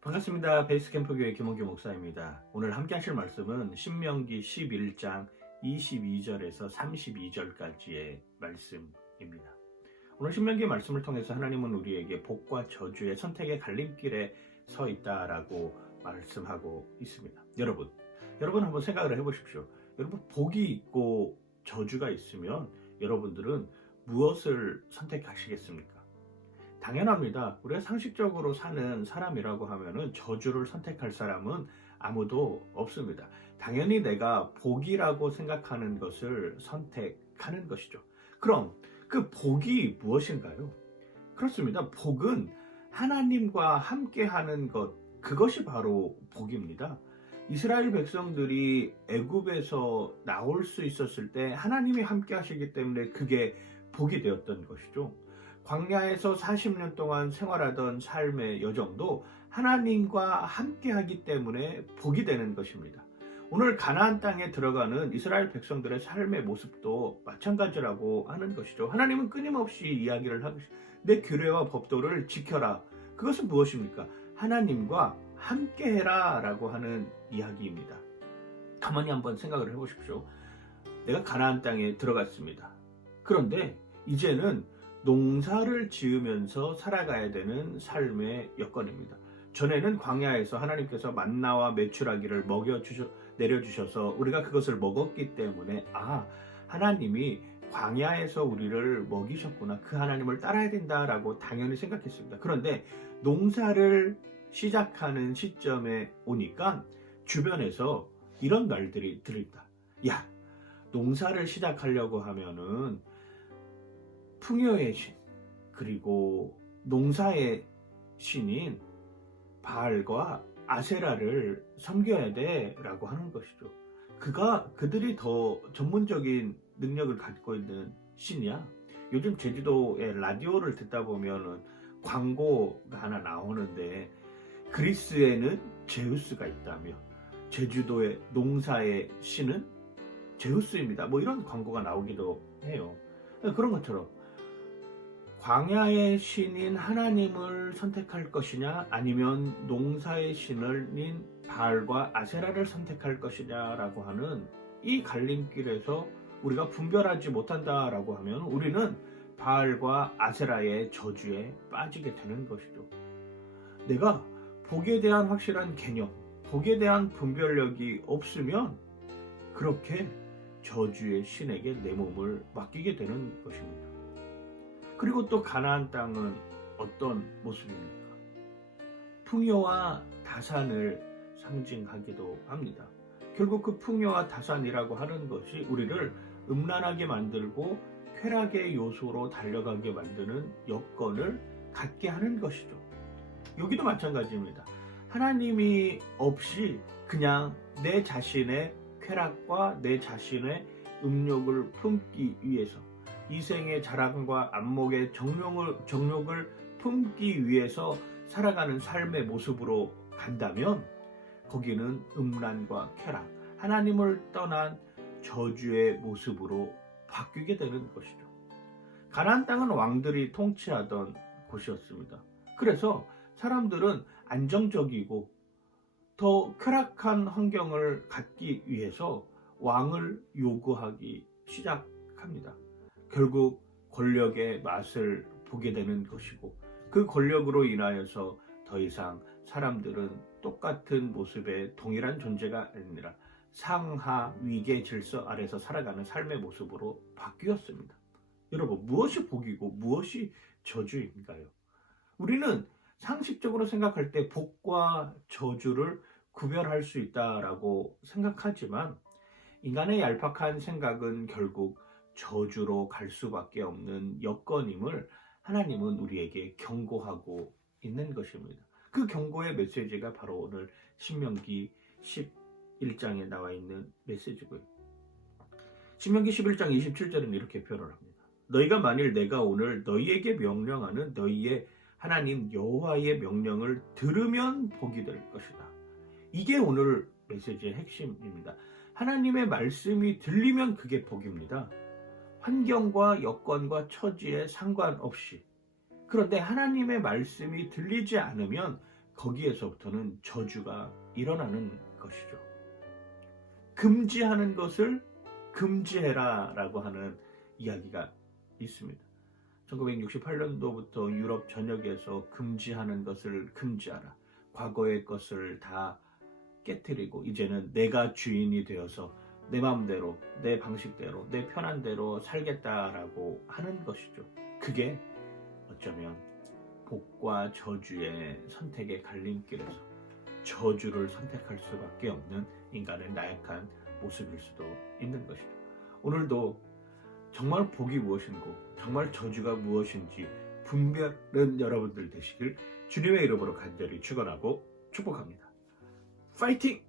반갑습니다. 베이스캠프교회 김원규 목사입니다. 오늘 함께 하실 말씀은 신명기 11장 22절에서 32절까지의 말씀입니다. 오늘 신명기 말씀을 통해서 하나님은 우리에게 복과 저주의 선택의 갈림길에 서 있다라고 말씀하고 있습니다. 여러분 한번 생각을 해보십시오. 여러분, 복이 있고 저주가 있으면 여러분들은 무엇을 선택하시겠습니까? 당연합니다. 우리가 상식적으로 사는 사람이라고 하면은 저주를 선택할 사람은 아무도 없습니다. 당연히 내가 복이라고 생각하는 것을 선택하는 것이죠. 그럼 그 복이 무엇인가요? 그렇습니다. 복은 하나님과 함께하는 것, 그것이 바로 복입니다. 이스라엘 백성들이 애굽에서 나올 수 있었을 때 하나님이 함께 하시기 때문에 그게 복이 되었던 것이죠. 광야에서 40년 동안 생활하던 삶의 여정도 하나님과 함께 하기 때문에 복이 되는 것입니다. 오늘 가나안 땅에 들어가는 이스라엘 백성들의 삶의 모습도 마찬가지라고 하는 것이죠. 하나님은 끊임없이 이야기를 하고 내 규례와 법도를 지켜라. 그것은 무엇입니까? 하나님과 함께해라 라고 하는 이야기입니다. 가만히 한번 생각을 해보십시오. 내가 가나안 땅에 들어갔습니다. 그런데 이제는 농사를 지으면서 살아가야 되는 삶의 여건입니다. 전에는 광야에서 하나님께서 만나와 메추라기를 내려주셔서 우리가 그것을 먹었기 때문에 하나님이 광야에서 우리를 먹이셨구나, 그 하나님을 따라야 된다라고 당연히 생각했습니다. 그런데 농사를 시작하는 시점에 오니까 주변에서 이런 말들이 들린다. 야, 농사를 시작하려고 하면은 풍요의 신, 그리고 농사의 신인 바알과 아세라를 섬겨야 돼 라고 하는 것이죠. 그들이 더 전문적인 능력을 갖고 있는 신이야. 요즘 제주도의 라디오를 듣다 보면은 광고가 하나 나오는데 그리스에는 제우스가 있다며 제주도의 농사의 신은 제우스입니다. 뭐 이런 광고가 나오기도 해요. 그런 것처럼 광야의 신인 하나님을 선택할 것이냐, 아니면 농사의 신인 바알과 아세라를 선택할 것이냐라고 하는 이 갈림길에서 우리가 분별하지 못한다라고 하면 우리는 바알과 아세라의 저주에 빠지게 되는 것이죠. 내가 복에 대한 확실한 개념, 복에 대한 분별력이 없으면 그렇게 저주의 신에게 내 몸을 맡기게 되는 것입니다. 그리고 또 가나안 땅은 어떤 모습입니까? 풍요와 다산을 상징하기도 합니다. 결국 그 풍요와 다산이라고 하는 것이 우리를 음란하게 만들고 쾌락의 요소로 달려가게 만드는 여건을 갖게 하는 것이죠. 여기도 마찬가지입니다. 하나님이 없이 그냥 내 자신의 쾌락과 내 자신의 음욕을 품기 위해서, 이생의 자랑과 안목의 정욕을 품기 위해서 살아가는 삶의 모습으로 간다면 거기는 음란과 쾌락, 하나님을 떠난 저주의 모습으로 바뀌게 되는 것이죠. 가나안 땅은 왕들이 통치하던 곳이었습니다. 그래서 사람들은 안정적이고 더 쾌락한 환경을 갖기 위해서 왕을 요구하기 시작합니다. 결국 권력의 맛을 보게 되는 것이고, 그 권력으로 인하여서 더 이상 사람들은 똑같은 모습의 동일한 존재가 아니라 상하 위계 질서 아래서 살아가는 삶의 모습으로 바뀌었습니다. 여러분, 무엇이 복이고 무엇이 저주인가요? 우리는 상식적으로 생각할 때 복과 저주를 구별할 수 있다라고 생각하지만 인간의 얄팍한 생각은 결국 저주로 갈 수밖에 없는 여건임을 하나님은 우리에게 경고하고 있는 것입니다. 그 경고의 메시지가 바로 오늘 신명기 11장에 나와 있는 메시지고요. 신명기 11장 27절은 이렇게 표현을 합니다. 너희가 만일 내가 오늘 너희에게 명령하는 너희의 하나님 여호와의 명령을 들으면 복이 될 것이다. 이게 오늘 메시지의 핵심입니다. 하나님의 말씀이 들리면 그게 복입니다. 환경과 여건과 처지에 상관없이. 그런데 하나님의 말씀이 들리지 않으면 거기에서부터는 저주가 일어나는 것이죠. 금지하는 것을 금지해라 라고 하는 이야기가 있습니다. 1968년도부터 유럽 전역에서 금지하는 것을 금지하라. 과거의 것을 다 깨뜨리고 이제는 내가 주인이 되어서 내 마음대로, 내 방식대로, 내 편한 대로 살겠다라고 하는 것이죠. 그게 어쩌면 복과 저주의 선택의 갈림길에서 저주를 선택할 수밖에 없는 인간의 나약한 모습일 수도 있는 것이죠. 오늘도 정말 복이 무엇인고 정말 저주가 무엇인지 분별은 여러분들 되시길 주님의 이름으로 간절히 축원하고 축복합니다. 파이팅!